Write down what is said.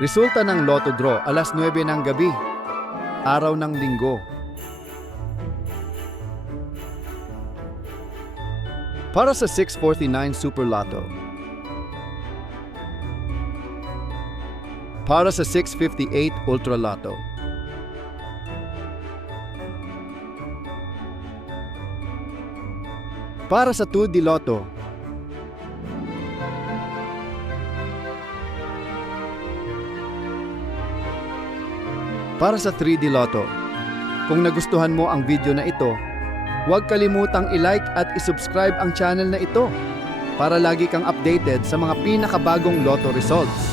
Resulta ng Lotto Draw, alas 9 ng gabi, araw ng linggo. Para sa 649 Super Lotto. Para sa 658 Ultra Lotto. Para sa 2D Lotto. Para sa 3D Lotto. Kung nagustuhan mo ang video na ito, huwag kalimutang i-like at i-subscribe ang channel na ito para lagi kang updated sa mga pinakabagong Lotto results.